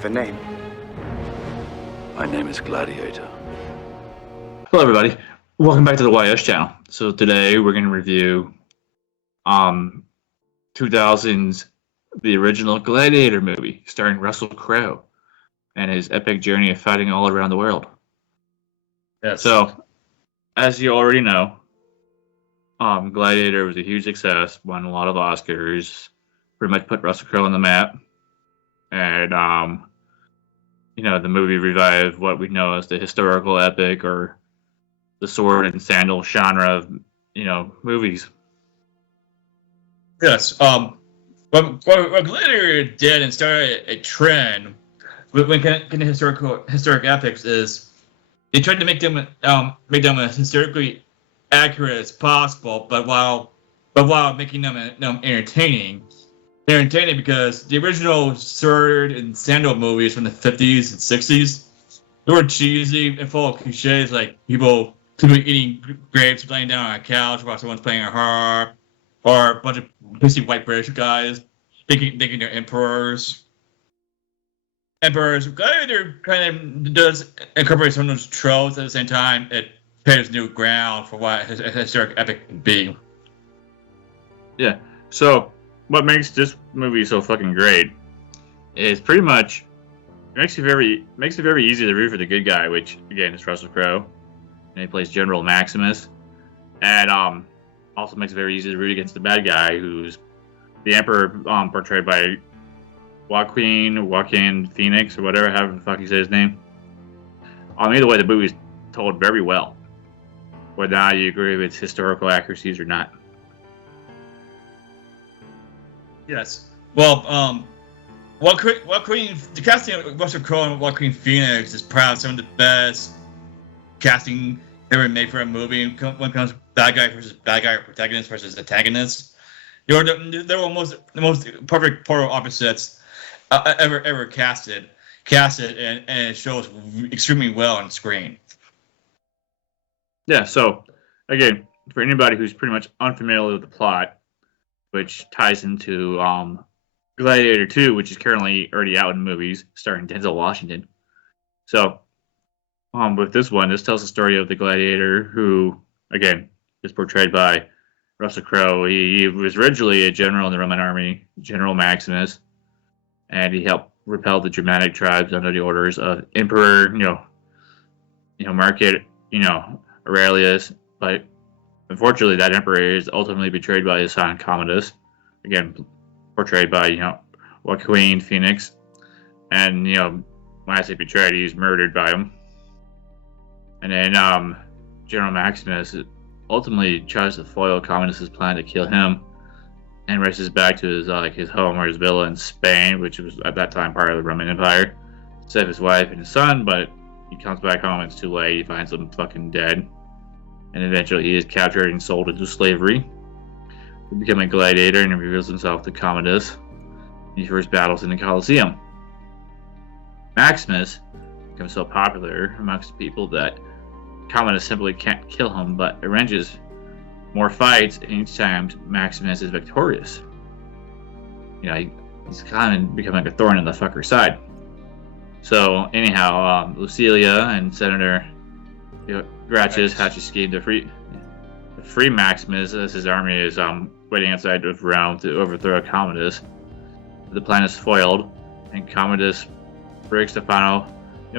have a name? My name is Gladiator. Hello, everybody. Welcome back to the YS channel. So today we're going to review 2000's the original Gladiator movie starring Russell Crowe and his epic journey of fighting all around the world. Yes. So, as you already know, Gladiator was a huge success, won a lot of Oscars, pretty much put Russell Crowe on the map, and the movie revived what we know as the historical epic or the sword and sandal genre of movies. Yes. What Gladiator did and started a trend when getting historic epics is they tried to make them as historically accurate as possible, but while making them entertaining. They're entertaining because the original sword and sandal movies from the 50s and 60s, they were cheesy and full of cliches like people eating grapes, laying down on a couch while someone's playing a harp, or a bunch of pissy white British guys thinking they're emperors. Gladiator kind of does incorporate some of those tropes at the same time. It paves new ground for what a historic epic can be. Yeah. So what makes this movie so fucking great is pretty much makes it very easy to root for the good guy, which again is Russell Crowe, and he plays General Maximus, and also makes it very easy to root against the bad guy, who's the Emperor, portrayed by Joaquin Phoenix or whatever, however the fuck you say his name. Either way, the movie's told very well, whether or not you agree with its historical accuracies or not. Yes. Well, the casting of Russell Crowe and Joaquin Phoenix is probably some of the best casting ever made for a movie when it comes to bad guy versus bad guy, or protagonist versus antagonist. They were almost the most perfect polar opposites ever casted, and it shows extremely well on screen. Yeah. So again, for anybody who's pretty much unfamiliar with the plot, which ties into Gladiator 2, which is currently already out in movies, starring Denzel Washington. So, with this one, this tells the story of the Gladiator, who, again, is portrayed by Russell Crowe. He was originally a general in the Roman army, General Maximus, and he helped repel the Germanic tribes under the orders of Emperor, Marcus, Aurelius, but unfortunately, that emperor is ultimately betrayed by his son Commodos, again portrayed by Joaquin Phoenix, and when I say betrayed, he's murdered by him. And then General Maximus ultimately tries to foil Commodus' plan to kill him, and races back to his home or his villa in Spain, which was at that time part of the Roman Empire, to save his wife and his son. But he comes back home and it's too late. He finds them fucking dead. And eventually he is captured and sold into slavery to become a gladiator, and reveals himself to Commodus. He first battles in the Colosseum. Maximus becomes so popular amongst people that Commodus simply can't kill him, but arranges more fights each time Maximus is victorious. He's kind of becoming a thorn in the fucker's side. So anyhow, Lucilia and Senator Gracchus hatch a scheme to free Maximus as his army is waiting outside of Rome to overthrow Commodus. The plan is foiled, and Commodus breaks the final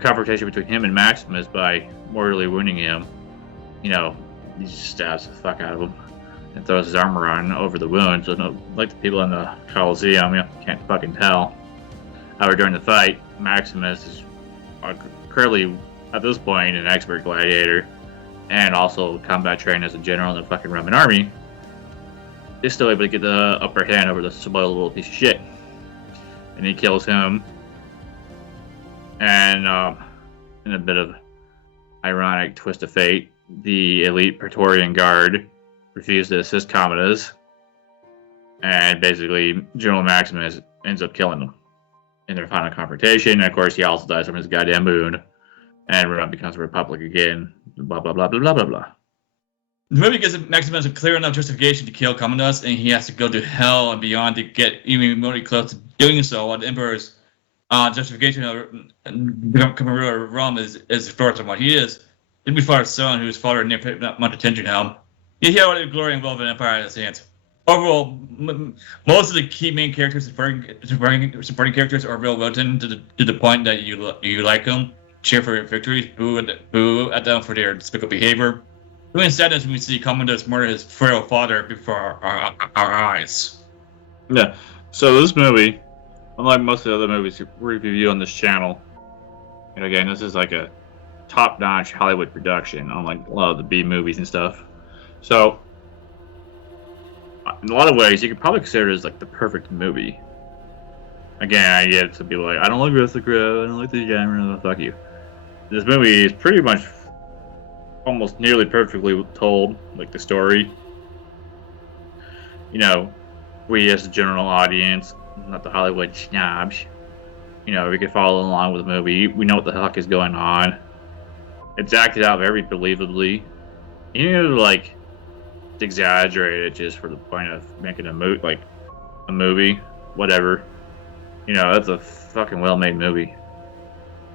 confrontation between him and Maximus by mortally wounding him. He just stabs the fuck out of him and throws his armor on over the wound. So like the people in the Colosseum, can't fucking tell. However, during the fight, Maximus is clearly at this point an expert gladiator, and also combat trained as a general in the fucking Roman army, is still able to get the upper hand over the spoiled little piece of shit. And he kills him. And in a bit of ironic twist of fate, the elite Praetorian Guard refused to assist Commodus, and basically General Maximus ends up killing them in their final confrontation. And of course, he also dies from his goddamn wound, and Rome becomes a republic again. Blah blah blah blah blah blah blah. The movie gives Maximus a clear enough justification to kill Commodos, and he has to go to hell and beyond to get even more close to doing so, while the Emperor is justification of becoming real Rome is explored on what he is. His father's son, whose father didn't pay not much attention to him. He had all the glory and wealth of an empire in his hands. Overall, most of the key main characters, supporting characters, are real written to the point that you like them, cheer for their victories, boo at them for their despicable behavior. Doing sadness when we see Commodos murder his frail father before our eyes. Yeah. So this movie, unlike most of the other movies we review on this channel, and again, this is like a top-notch Hollywood production, unlike a lot of the B movies and stuff. So, in a lot of ways, you could probably consider it as like the perfect movie. Again, I get to be like, I don't like Russell Crowe, I don't like the genre, fuck you. This movie is pretty much almost nearly perfectly told, like the story. You know, we as the general audience, not the Hollywood snobs, you know, we can follow along with the movie. We know what the heck is going on. It's acted out very believably. You know, like, exaggerate it just for the point of making a movie, whatever. You know, that's a fucking well-made movie.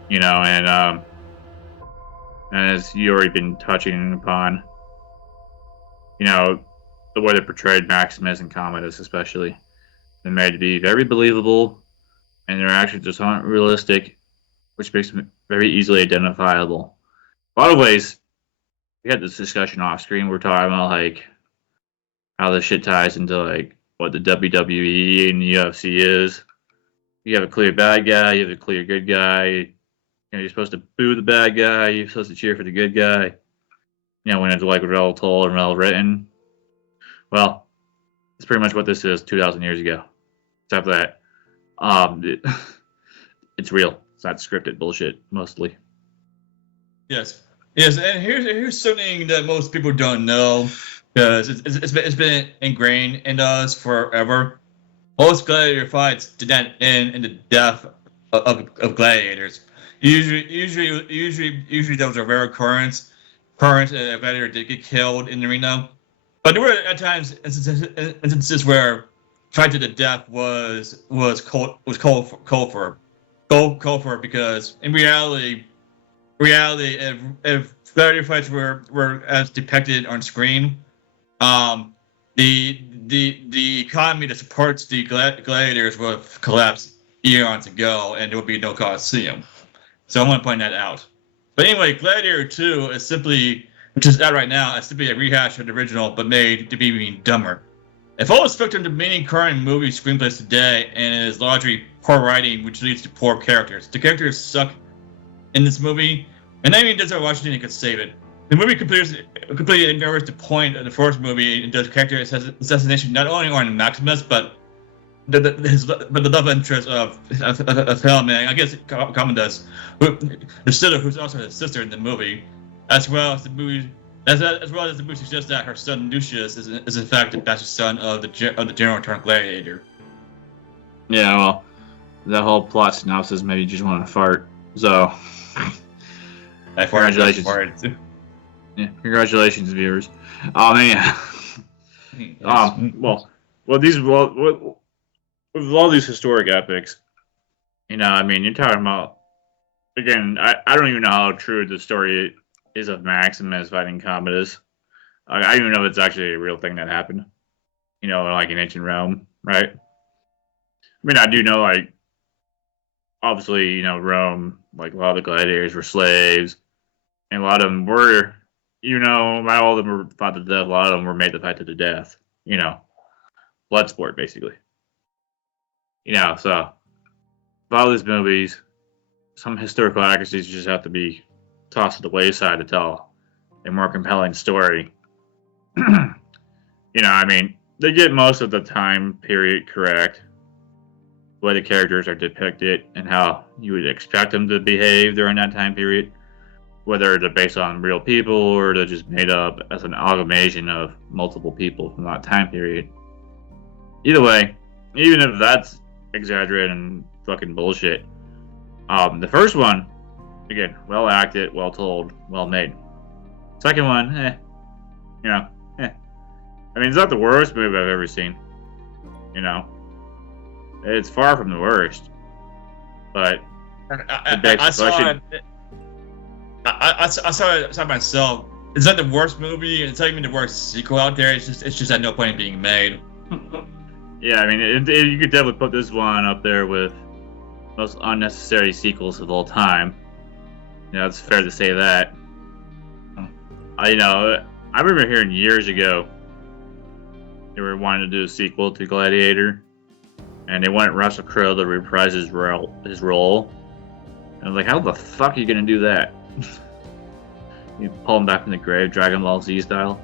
You know, and as you already been touching upon, you know, the way they portrayed Maximus and Commodos especially, they're made to be very believable, and their actions just aren't realistic, which makes them very easily identifiable. A lot of ways, we had this discussion off screen. We're talking about like how this shit ties into like what the WWE and the UFC is. You have a clear bad guy, you have a clear good guy. You know, you're supposed to boo the bad guy, you're supposed to cheer for the good guy. You know, when it's like well told and well written. Well, it's pretty much what this is 2,000 years ago. Except that it's real. It's not scripted bullshit, mostly. Yes, and here's something that most people don't know, because it's been ingrained in us forever. Most gladiator fights did not end in the death of gladiators. Usually those are rare occurrence. A gladiator did get killed in the arena, but there were at times instances where fight to the death was called for because in reality, if gladiator fights were as depicted on screen, the economy that supports the gladiators would have collapsed eons ago, and there would be no Colosseum. So I want to point that out. But anyway, Gladiator 2 is simply, which is out right now, is simply a rehash of the original, but made to be even dumber. If all is spectrum to many current movie screenplays today, and it is largely poor writing, which leads to poor characters. The characters suck in this movie, and not even Denzel Washington could save it. The movie completely ignores the point of the first movie and does character assassination not only on Maximus, but the love interest of him, and I guess Commodos, the sister, who's also his sister in the movie, as well as the movie suggests that her son Lucius is in fact the bastard son of the general turned gladiator. Yeah, well, that whole plot synopsis made you just want to fart. So, congratulations. Yeah, congratulations, viewers. Yeah. Well, with all these historic epics, you know, I mean, you're talking about, again, I don't even know how true the story is of Maximus fighting Commodos. I don't even know if it's actually a real thing that happened, you know, like in ancient Rome, right? I mean, I do know, like, obviously, you know, Rome, like, a lot of the gladiators were slaves, and a lot of them were, you know, not all of them were fought to death, a lot of them were made to fight to the death, you know, blood sport, basically. You know, so, with all these movies, some historical accuracies just have to be tossed to the wayside to tell a more compelling story. You know, I mean, they get most of the time period correct, the way the characters are depicted and how you would expect them to behave during that time period, whether they're based on real people or they're just made up as an amalgamation of multiple people from that time period. Either way, even if that's exaggerated and fucking bullshit, the first one, again, well acted, well told, well made. Second one, you know, I mean, it's not the worst movie I've ever seen. You know, it's far from the worst. But I saw it. I saw it myself. It's not the worst movie. It's not even the worst sequel out there. It's just at no point in being made. Yeah, I mean, you could definitely put this one up there with most unnecessary sequels of all time. You know, it's fair to say that. I remember hearing years ago they were wanting to do a sequel to Gladiator, and they wanted Russell Crowe to reprise his role. And I was like, how the fuck are you gonna do that? You pull him back from the grave, Dragon Ball Z style.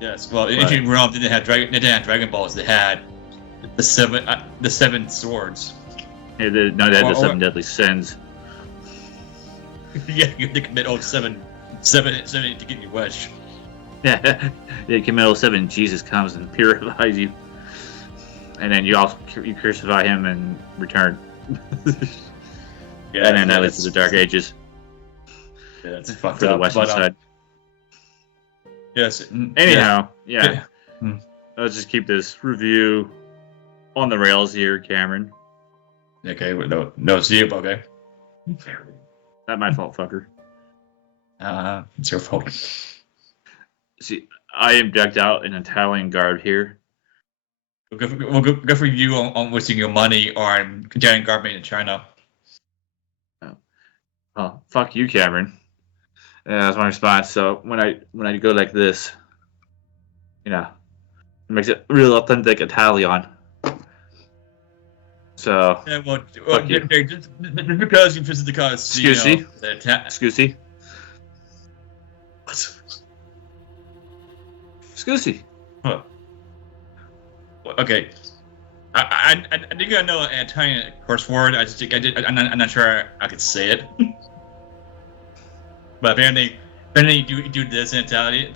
Yes, well, in ancient Rome, they didn't have Dragon Balls. They had the seven swords. Yeah, they had the seven deadly sins. Yeah, you have to commit all seven to get your wish. Yeah, you commit all seven. Jesus comes and purifies you, and then you crucify him and return. Yeah, and then that leads to the Dark Ages. Yeah, that's fucked for up. The Western side. Yes. Anyhow, yeah. Let's just keep this review on the rails here, Cameron. Okay, no, see you. Okay. Not my fault, fucker. It's your fault. See, I am decked out in Italian garb here. We'll go for you on wasting your money on Italian garb made in China. Oh, fuck you, Cameron. Yeah, that's my response. So when I go like this, it makes it real authentic Italian. So yeah, well just because you visit the Colosseum. Scusi. Scusi. Huh. Okay. I think I know an Italian curse word. I'm not sure I could say it. But apparently you do this in Italy,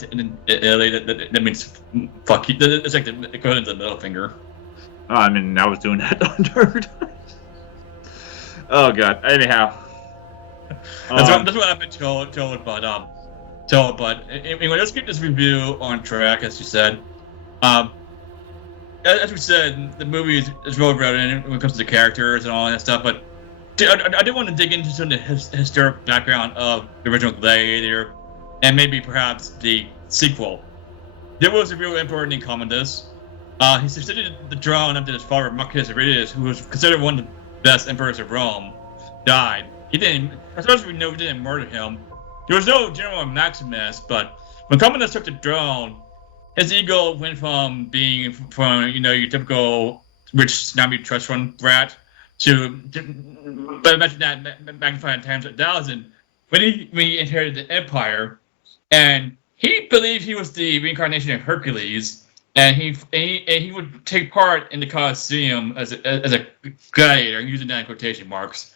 that means fuck you. It's like the equivalent of the middle finger. Oh, I mean, I was doing that on Dark. Oh god. Anyhow, that's what I've been told. But anyway, let's keep this review on track, as you said. As we said, the movie is well written when it comes to the characters and all that stuff. But I do want to dig into some of the historic background of the original Gladiator, and maybe perhaps the sequel. There was a real emperor named Commodus. He succeeded the throne after his father Marcus Opellius, who was considered one of the best emperors of Rome, died. He didn't, as far as we know, he didn't murder him. There was no general Maximus, but when Commodus took the throne, his ego went from being your typical rich, snobby trust fund brat but imagine that magnified times 1,000 when he inherited the empire, and he believed he was the reincarnation of Hercules, and he would take part in the Colosseum as a gladiator, using that in quotation marks,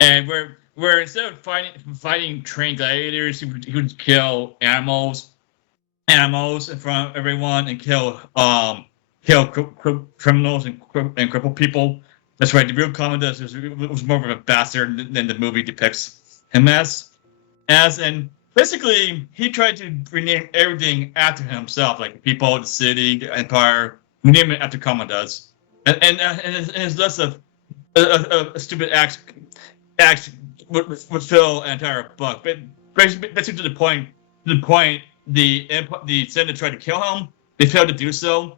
and where instead of fighting trained gladiators, he would kill animals in front of everyone, and kill criminals and cripple people. That's right. The real Commodus was more of a bastard than the movie depicts him as. And basically, he tried to rename everything after himself, like the people, the city, the empire, rename it after Commodus. And his list of stupid acts would fill an entire book. But basically, to the point, the Senate tried to kill him. They failed to do so.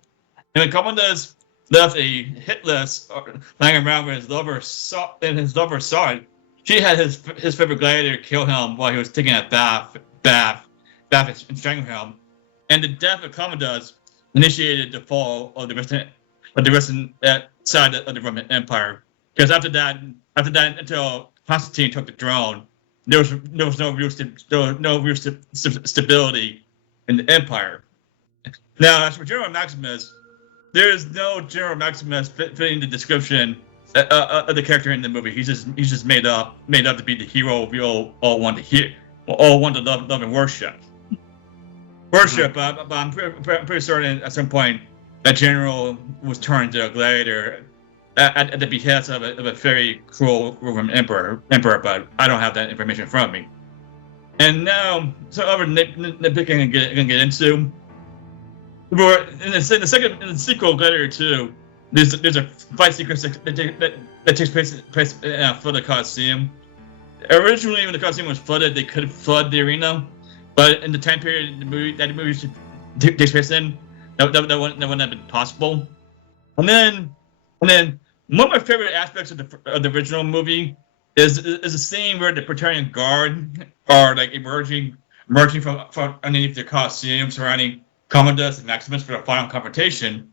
And when Commodus left a hit list lying around where his lover saw it, she had his favorite gladiator kill him while he was taking a bath and strangle him. And the death of Commodus initiated the fall of the western side of the Roman Empire. Because after that, until Constantine took the throne, there was no real stability in the empire. Now, as for General Maximus, there is no General Maximus fitting the description of the character in the movie. He's just made up to be the hero we all want to love and worship. But I'm pretty certain at some point that general was turned into a gladiator at the behest of a very cruel Roman emperor. But I don't have that information in front of me. And now, some other nitpicking I'm gonna get into. In the sequel, Gladiator 2, there's a fight sequence that takes place in a flooded Coliseum. Originally, when the Coliseum was flooded, they could flood the arena, but in the time period the movie takes place in, that wouldn't have been possible. And then one of my favorite aspects of the original movie is the scene where the Praetorian Guard are like emerging from underneath the Coliseum, surrounding Commodos and Maximus for the final confrontation.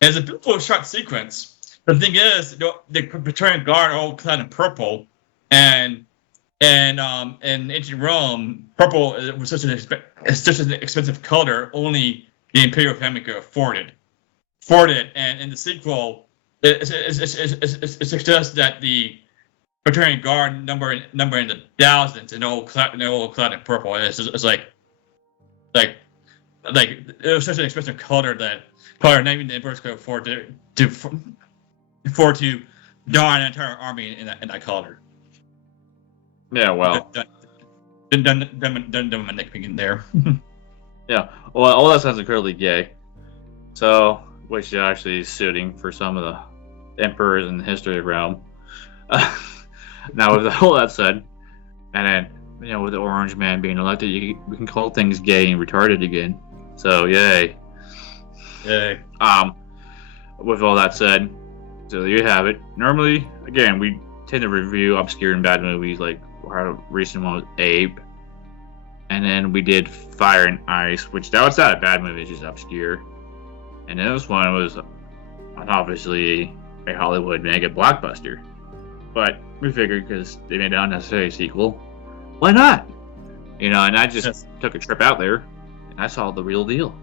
And it's a beautiful shot sequence. The thing is, the Praetorian Guard are all clad in purple, and in ancient Rome, purple was such an expensive color only the imperial family could afford it. And in the sequel, it suggests that the Praetorian Guard number in the thousands, and all clad in purple. And it's like it was such an expensive color that not even the emperors could afford to don an entire army in that color. Yeah, well, done my neck picking there. yeah. Well, all that sounds incredibly gay. So, which is actually suiting for some of the emperors in the history of Rome. Now, with all that said, and then with the Orange Man being elected, we can call things gay and retarded again. So, yay. Yay. With all that said, so there you have it. Normally, again, we tend to review obscure and bad movies, like our recent one was Ape, and then we did Fire and Ice, which that was not a bad movie, it's just obscure. And then this one was obviously a Hollywood mega blockbuster, but we figured because they made an unnecessary sequel, why not? And I just took a trip out there, and I saw the real deal,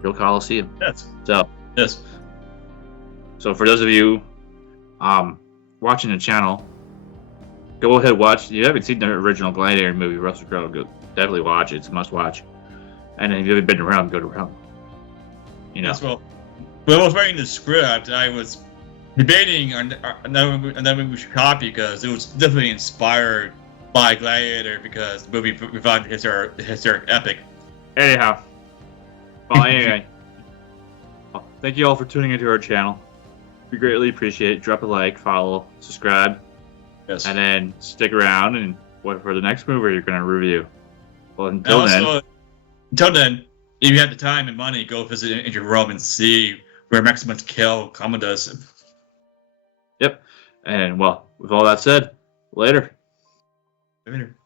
real Coliseum. Yes. Yes. So for those of you watching the channel, go ahead watch. If you haven't seen the original Gladiator movie, Russell Crowe, go definitely watch it. It's a must watch. And if you haven't been to Rome, go to Rome. Yes, well, when I was writing the script, I was debating on that movie we should copy because it was definitely inspired by Gladiator because the movie revived the historic epic. Anyhow. Well, anyway. Well, thank you all for tuning into our channel. We greatly appreciate it. Drop a like, follow, subscribe. Yes. And then stick around and wait for the next movie you're going to review. Well, until then, if you have the time and money, go visit ancient Rome and see where Maximus killed Commodos. Yep. And, well, with all that said, later. Later.